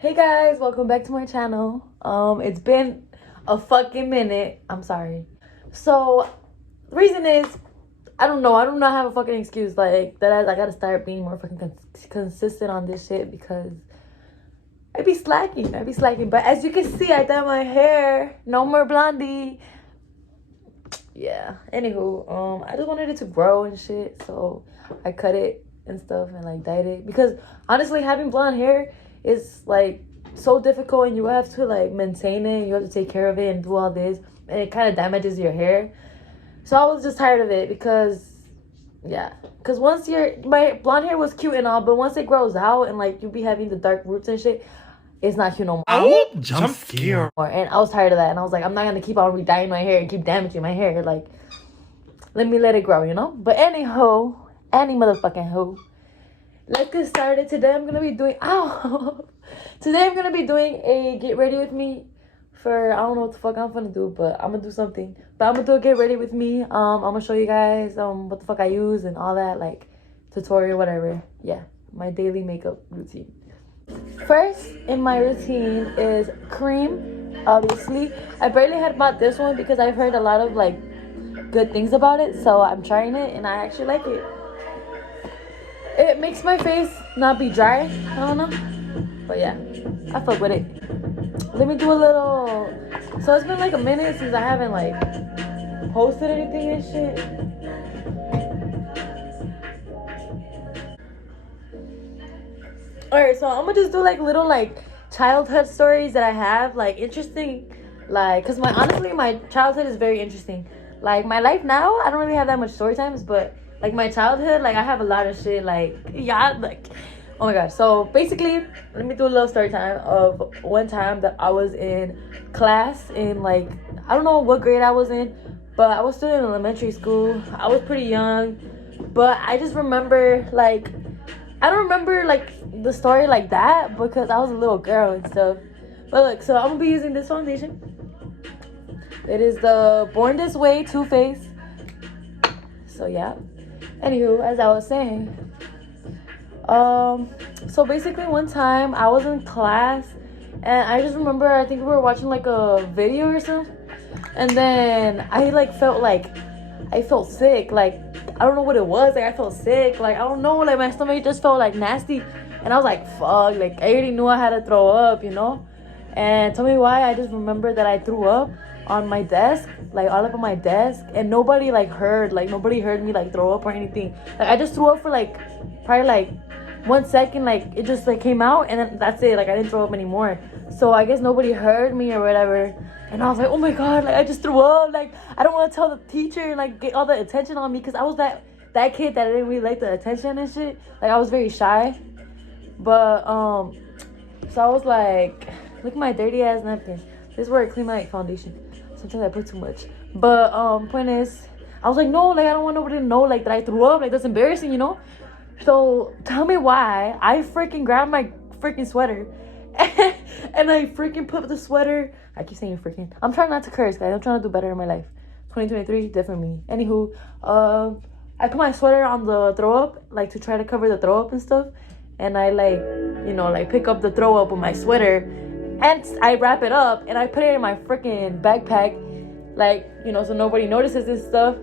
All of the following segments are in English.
Hey guys, welcome back to my channel. It's been a fucking minute. I'm sorry. So, the reason is, I don't know. I do not have a fucking excuse. Like, I gotta start being more fucking consistent on this shit because I be slacking. But as you can see, I dyed my hair. No more blondie. Yeah. Anywho, I just wanted it to grow and shit. So, I cut it and stuff and like dyed it. Because honestly, having blonde hair is like so difficult and you have to like maintain it. You have to take care of it and do all this. And it kind of damages your hair. So I was just tired of it because, yeah. Because once my blonde hair was cute and all, but once it grows out and like you be having the dark roots and shit, it's not cute no more. Ow! Jump scare. And I was tired of that. And I was like, I'm not going to keep on re-dyeing my hair and keep damaging my hair. Like, let it grow, you know? But anyhow, any motherfucking hoe. Let's get started. Today I'm going to be doing... Today I'm going to be doing a get ready with me for... I don't know what the fuck I'm going to do, but I'm going to do something. But I'm going to do a get ready with me. I'm going to show you guys what the fuck I use and all that, like, tutorial, whatever. Yeah, my daily makeup routine. First in my routine is cream, obviously. I barely had bought this one because I've heard a lot of, like, good things about it. So I'm trying it and I actually like it. It makes my face not be dry. I don't know. But yeah, I fuck with it. Let me do a little... So it's been like a minute since I haven't like posted anything and shit. Alright, so I'm gonna just do like little like childhood stories that I have. Like interesting. Like, cause honestly my childhood is very interesting. Like my life now, I don't really have that much story times, but like my childhood, like I have a lot of shit. Like, yeah, like, oh my god. So basically, let me do a little story time of one time that I was in class in like, I don't know what grade I was in, but I was still in elementary school. I was pretty young, but I just remember like, I don't remember like the story like that because I was a little girl and stuff. But look, so I'm gonna be using this foundation. It is the Born This Way Too Faced. So yeah. Anywho, as I was saying, so basically one time I was in class and I just remember I think we were watching like a video or something, and then I felt sick. Like I don't know what it was. Like I felt sick. Like I don't know. Like my stomach just felt like nasty, and I was like, fuck. Like I already knew I had to throw up, you know. And tell me why. I just remember that I threw up on my desk, like all up on my desk, and nobody like heard. Like nobody heard me like throw up or anything. Like I just threw up for like probably like 1 second. Like it just like came out, and then that's it. Like I didn't throw up anymore. So I guess nobody heard me or whatever. And I was like, oh my god, like I just threw up. Like I don't want to tell the teacher and like get all the attention on me because I was that kid that didn't really like the attention and shit. Like I was very shy. But so I was like, look at my dirty ass napkins. This is where I clean my foundation. Sometimes I put too much. But point is, I was like, no, like I don't want nobody to know like that I threw up. Like that's embarrassing, you know. So tell me why I freaking grabbed my freaking sweater and I freaking put the sweater. I keep saying freaking. I'm trying not to curse, guys. I'm trying to do better in my life. 2023, definitely me. Anywho, I put my sweater on the throw up, like to try to cover the throw up and stuff. And I like, you know, like pick up the throw up with my sweater, and I wrap it up and I put it in my freaking backpack, like, you know, so nobody notices this stuff.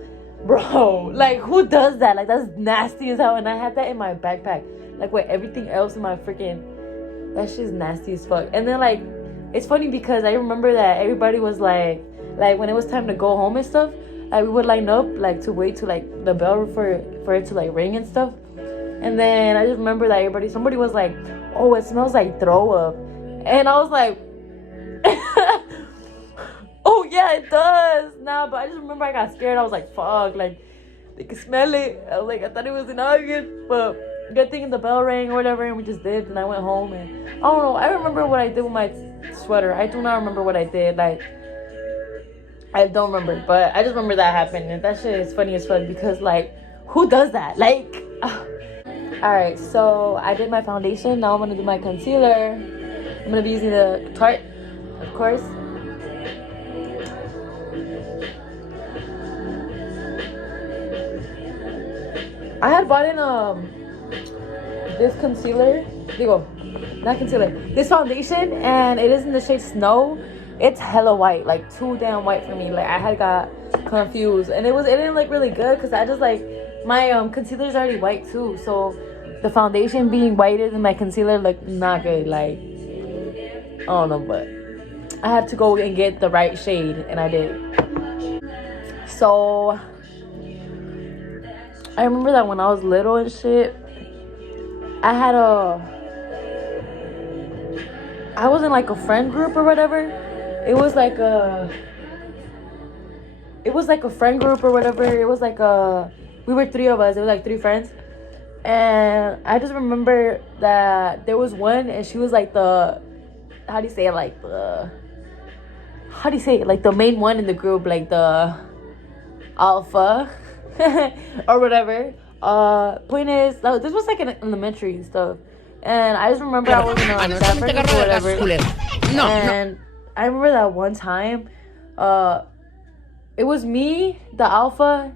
Bro, like who does that? Like that's nasty as hell. And I had that in my backpack, like with everything else in my freaking, that shit's nasty as fuck. And then like it's funny because I remember that everybody was like when it was time to go home and stuff, like we would line up like to wait to like the bell for it to like ring and stuff. And then I just remember that somebody was like, oh, it smells like throw up. And I was like, oh yeah, it does. Nah, but I just remember I got scared. I was like, fuck, like they could smell it. I was like, I thought it was in August, but good thing the bell rang or whatever, and we just did. And I went home, and I don't know. I remember what I did with my sweater. I do not remember what I did. Like I don't remember, but I just remember that happened, and that shit is funny as fuck because like, who does that? Like, all right. So I did my foundation. Now I'm gonna do my concealer. I'm gonna be using the Tarte, of course. I had bought in this concealer. Digo, not concealer, this foundation, and it is in the shade Snow. It's hella white, like too damn white for me. Like I had got confused, and it didn't look really good because I just like my concealer's already white too, so the foundation being whiter than my concealer looked not good. Like I don't know, but I had to go and get the right shade, and I did. So I remember that when I was little and shit, I was in like a friend group or whatever. It was like a friend group or whatever. It was like we were 3 of us. It was like 3 friends. And I just remember that there was one, and she was like the, how do you say it, like the main one in the group, like the alpha or whatever. Point is, this was like an elementary stuff, and I just remember I was in that friend group or whatever. And I remember that one time, it was me, the alpha.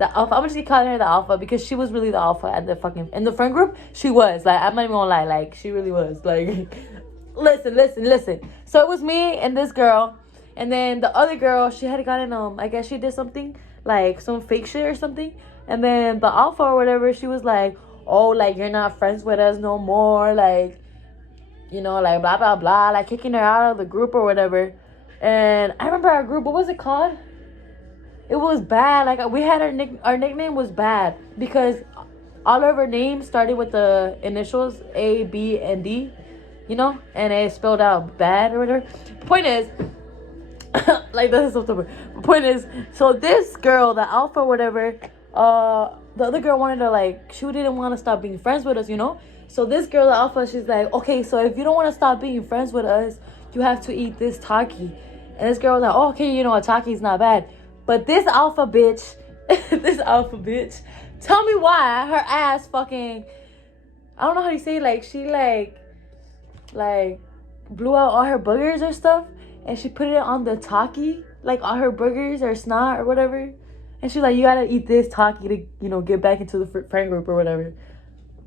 I'm just calling her the alpha because she was really the alpha at in the friend group. She was like, I'm not even gonna lie, like she really was like. listen. So it was me and this girl, and then the other girl, she had gotten I guess she did something like some fake shit or something, and then the alpha or whatever, she was like, oh, like you're not friends with us no more, like, you know, like blah blah blah, like kicking her out of the group or whatever. And I remember our group, what was it called? It was bad. Like we had our nickname was bad because all of our names started with the initials A, B, and D, you know, and it spelled out bad or whatever. Point is, like this is so stupid. Point is, so this girl, the alpha or whatever, the other girl wanted to like, she didn't want to stop being friends with us, you know. So this girl, the alpha, she's like, okay, so if you don't want to stop being friends with us, you have to eat this Taki. And this girl was like, oh, okay, you know, a Taki's not bad. But this alpha bitch, tell me why her ass fucking, I don't know how you say it, like she like blew out all her boogers or stuff, and she put it on the Taki, like all her boogers or snot or whatever. And she's like, you gotta eat this Taki to, you know, get back into the friend group or whatever.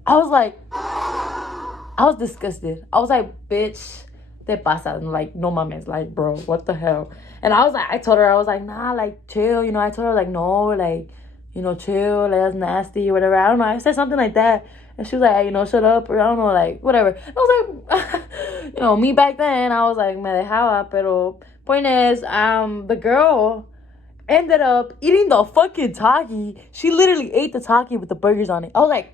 I was like, I was disgusted. I was like, bitch, te pasa. And like, no mames, like, bro, what the hell? And I was like, I told her, I was like, nah, like, chill, you know. I told her, like, no, like, you know, chill, like, that's nasty or whatever. I don't know, I said something like that. And she was like, hey, you know, shut up, or I don't know, like, whatever. And I was like, you know, me back then, I was like, me dejaba, pero point is, the girl ended up eating the fucking Taki. She literally ate the Taki with the burgers on it. I was like,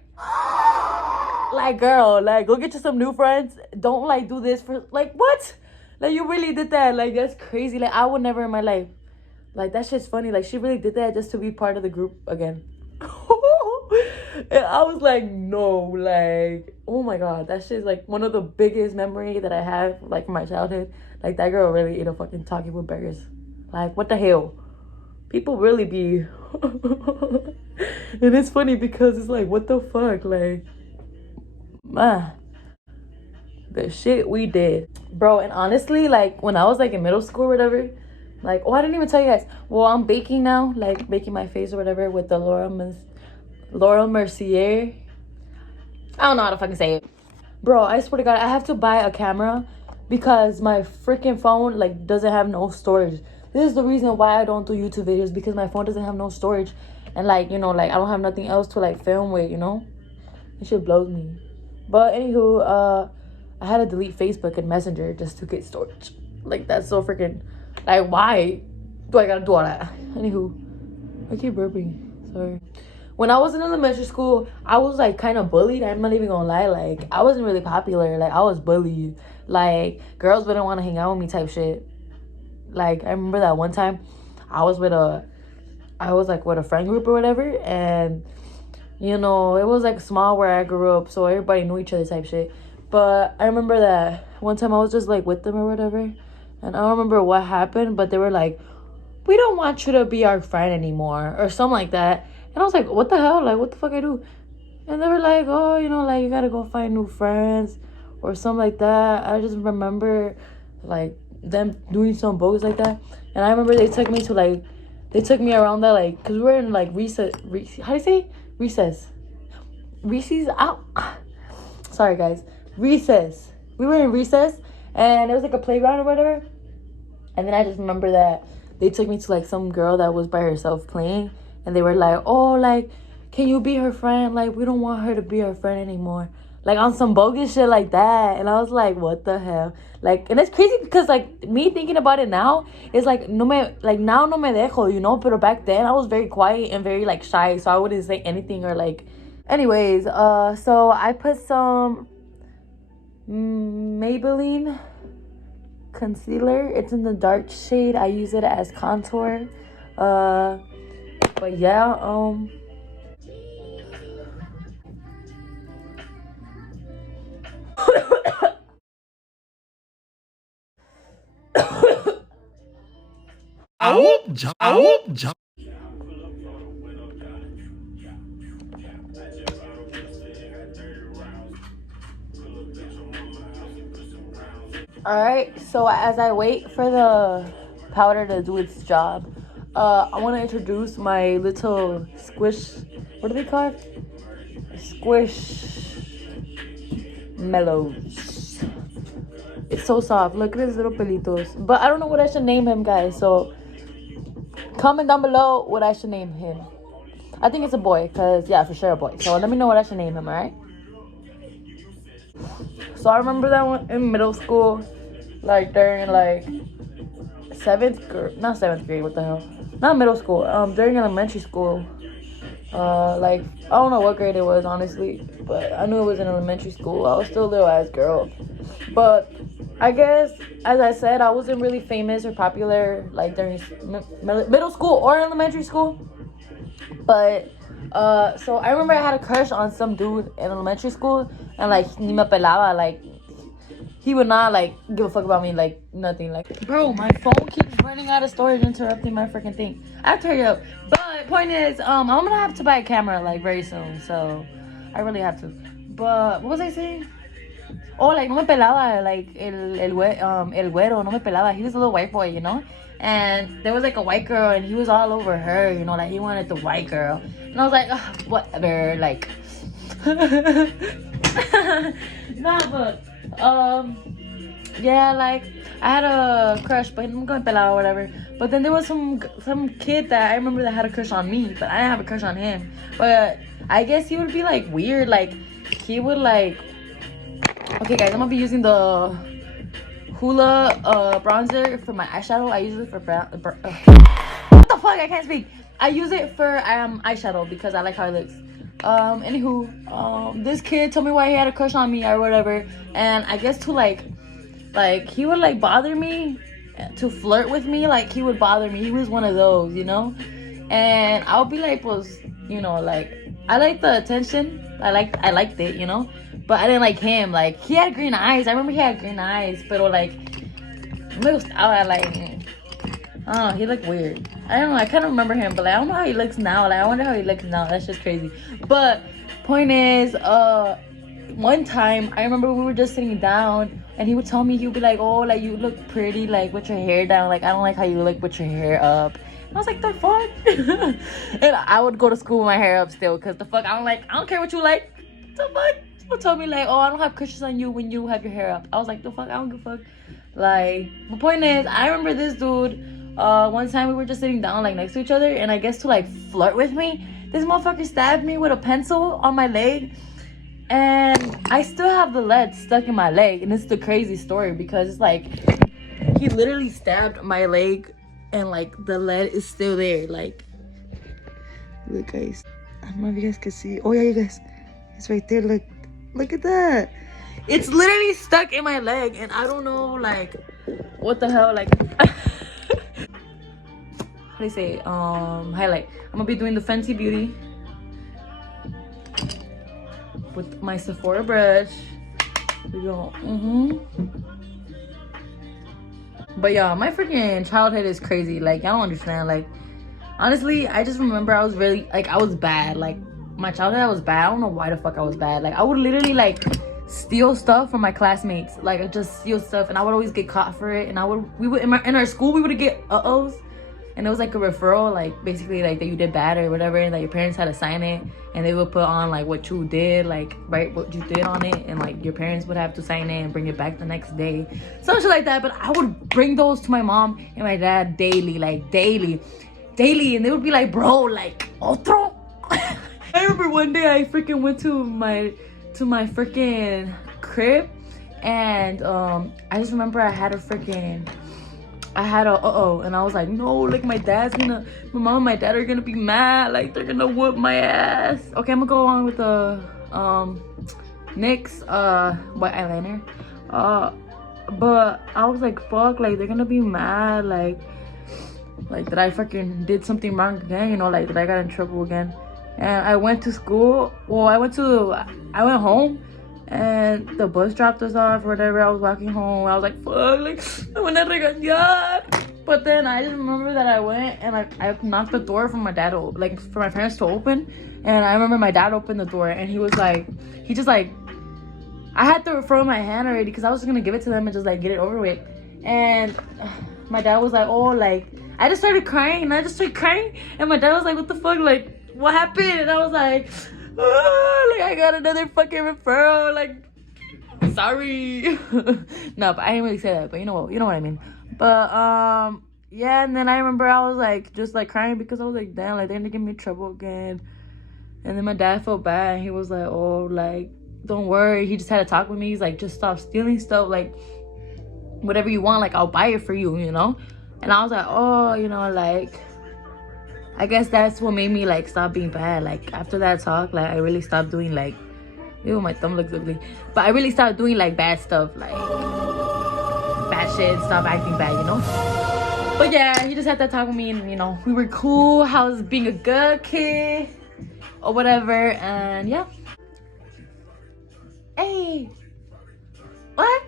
girl, like, go get you some new friends. Don't, like, do this for, like, what? Like, you really did that. Like, that's crazy. Like, I would never in my life. Like, that shit's funny. Like, she really did that just to be part of the group again. And I was like, no, like, oh my God. That shit's, like, one of the biggest memories that I have, like, from my childhood. Like, that girl really ate a fucking Taki with burgers. Like, what the hell? People really be... And it's funny because it's like, what the fuck? Like... the shit we did, bro. And honestly, like when I was like in middle school or whatever, like, oh, I didn't even tell you guys, well, I'm baking now, like baking my face or whatever with the Laura Mercier, I don't know how to fucking say it, bro. I swear to God, I have to buy a camera because my freaking phone like doesn't have no storage. This is the reason why I don't do YouTube videos, because my phone doesn't have no storage, and like, you know, like I don't have nothing else to like film with, you know. It shit blows me. But anywho, I had to delete Facebook and Messenger just to get storage. Like, that's so freaking... Like, why do I gotta do all that? Anywho, I keep burping. Sorry. When I was in elementary school, I was, like, kind of bullied. I'm not even gonna lie. Like, I wasn't really popular. Like, I was bullied. Like, girls wouldn't want to hang out with me type shit. Like, I remember that one time, I was with a friend group or whatever, and... You know, it was like small where I grew up, so everybody knew each other type shit. But I remember that one time I was just like with them or whatever, and I don't remember what happened, but they were like, we don't want you to be our friend anymore, or something like that. And I was like, what the hell? Like, what the fuck I do? And they were like, oh, you know, like, you gotta go find new friends or something like that. I just remember like them doing some bogus like that. And I remember they took me around that, like, because we were in like recess, how do you say recess, Reese's out. Sorry guys, recess. we were in recess, and it was like a playground or whatever. And then I just remember that they took me to like some girl that was by herself playing, and they were like, oh, like, can you be her friend? Like, we don't want her to be our friend anymore. Like, on some bogus shit like that. And I was like, what the hell? Like, and it's crazy because, like, me thinking about it now is like, now no me dejo, you know? But back then, I was very quiet and very, like, shy. So I wouldn't say anything or, like, anyways. So I put some Maybelline concealer. It's in the dark shade. I use it as contour. But yeah, all right. So as I wait for the powder to do its job, I want to introduce my little squish. What are they called? Squishmallows. It's so soft. Look at his little pelitos. But I don't know what I should name him, guys. So comment down below what I should name him. I think it's a boy, because, yeah, for sure a boy. So let me know what I should name him, alright? So I remember that one in middle school, like, during, like, not 7th grade, what the hell? Not middle school, during elementary school. Like, I don't know what grade it was, honestly, but I knew it was in elementary school. I was still a little ass girl. But I guess, as I said, I wasn't really famous or popular, like, during middle school or elementary school. But so I remember I had a crush on some dude in elementary school, and like ni me pelaba, like he would not like give a fuck about me, like nothing. Like, bro, my phone keeps running out of storage, interrupting my freaking thing. I have to hurry up. But point is, I'm gonna have to buy a camera like very soon, so I really have to. But what was I saying? Oh, like no me pelaba, like el güero no me pelaba. He was a little white boy, you know. And there was like a white girl, and he was all over her, you know, like he wanted the white girl. And I was like, whatever, like. Nah, but yeah, like I had a crush, but I'm going pelado or whatever. But then there was some kid that I remember that had a crush on me, but I didn't have a crush on him. But I guess he would be like weird, like he would like. Okay, guys, I'm gonna be using the Hula bronzer for my eyeshadow. I use it for what the fuck? I can't speak. I use it for eyeshadow because I like how it looks. Anywho, this kid told me why he had a crush on me or whatever, and I guess to like he would like bother me, to flirt with me. Like he would bother me. He was one of those, you know. And I'll be like, pues, you know, like I like the attention. I liked it, you know. But I didn't like him. Like, he had green eyes. I remember he had green eyes. But, like, me gustaba, like, I don't know. He looked weird. I don't know. I kind of remember him. But, like, I don't know how he looks now. Like, I wonder how he looks now. That's just crazy. But, point is, one time, I remember we were just sitting down. And he would tell me, he would be like, oh, like, you look pretty, like, with your hair down. Like, I don't like how you look with your hair up. And I was like, the fuck? And I would go to school with my hair up still. Because the fuck, I don't care what you like. The fuck? Told me like, oh, I don't have crushes on you when you have your hair up. I was like, the fuck, I don't give a fuck. Like, the point is, I remember this dude, one time we were just sitting down like next to each other, and I guess to like flirt with me, this motherfucker stabbed me with a pencil on my leg, and I still have the lead stuck in my leg. And it's the crazy story because it's like he literally stabbed my leg, and like the lead is still there. Like, look, guys, I don't know if you guys can see. Oh yeah, you guys, it's right there. Look at that. It's literally stuck in my leg, and I don't know, like, what the hell, like, how do you say, highlight. I'm gonna be doing the Fenty Beauty with my Sephora brush. We go, But yeah, my freaking childhood is crazy. Like, I don't understand. Like, honestly, I just remember I was really, like, I was bad. Like, my childhood, I was bad. I don't know why the fuck I was bad. Like, I would literally like steal stuff from my classmates. Like, I just steal stuff, and I would always get caught for it. And we would in our school, we would get uh-ohs. and it was like a referral, like basically like that you did bad or whatever, and like your parents had to sign it, and they would put on like what you did, like write what you did on it, and like your parents would have to sign it and bring it back the next day, something like that. But I would bring those to my mom and my dad daily, like daily, and they would be like, bro, like otro. I remember one day I freaking went to my freaking crib, and I just remember I had a and I was like, no, like my mom and my dad are gonna be mad, like they're gonna whoop my ass. Okay, I'm gonna go on with the NYX white eyeliner, but I was like, fuck, like they're gonna be mad, like that I fucking did something wrong again, you know, like that I got in trouble again. And I went to school, well, I went home, and the bus dropped us off or whatever. I was walking home. I was like, fuck, like, I went to regañar. But then I just remember that I went and I knocked the door for my dad, like for my parents to open. And I remember my dad opened the door, and he was like, I had to throw my hand already because I was just gonna give it to them and just like get it over with. And my dad was like, oh, like, I just started crying, and my dad was like, what the fuck, like, what happened? And I was like, oh, like I got another fucking referral, like, sorry. No, but I didn't really say that, but you know what I mean. But yeah, and then I remember I was like just like crying because I was like, damn, like they're gonna give me trouble again. And then my dad felt bad, and he was like, oh, like, don't worry, he just had to talk with me. He's like, just stop stealing stuff, like whatever you want, like I'll buy it for you, you know. And I was like, oh, you know, like I guess that's what made me like stop being bad. Like after that talk, like I really stopped doing like, ew, my thumb looks ugly, but I really stopped doing like bad stuff, like bad shit, stop acting bad, you know. But yeah, he just had that talk with me, and you know, we were cool. I was being a good kid or whatever. And yeah. Hey, what?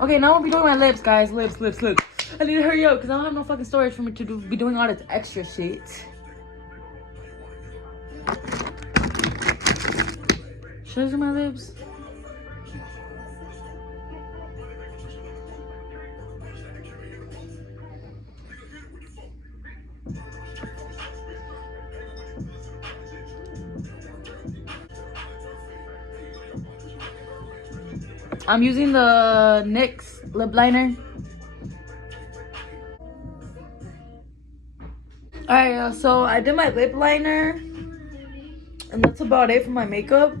Okay, now I'll be doing my lips, guys. Lips. I need to hurry up because I don't have no fucking storage for me to be doing all this extra shit. Should I do my lips? I'm using the NYX lip liner. Alright, so I did my lip liner, and that's about it for my makeup.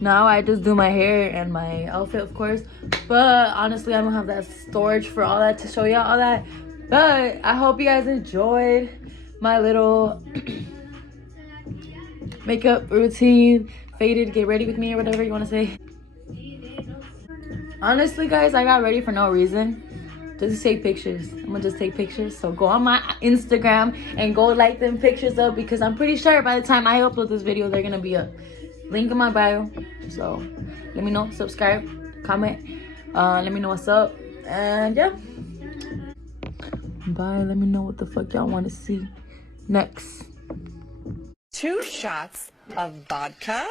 Now I just do my hair and my outfit, of course. But honestly, I don't have that storage for all that to show you all that. But I hope you guys enjoyed my little makeup routine, faded, get ready with me, or whatever you want to say. Honestly, guys, I got ready for no reason. Just to take pictures. I'm gonna just take pictures. So go on my Instagram and go like them pictures up, because I'm pretty sure by the time I upload this video, they're gonna be up. Link in my bio. So let me know, subscribe, comment, let me know what's up, and yeah. Bye. Let me know what the fuck y'all want to see next. 2 shots of vodka,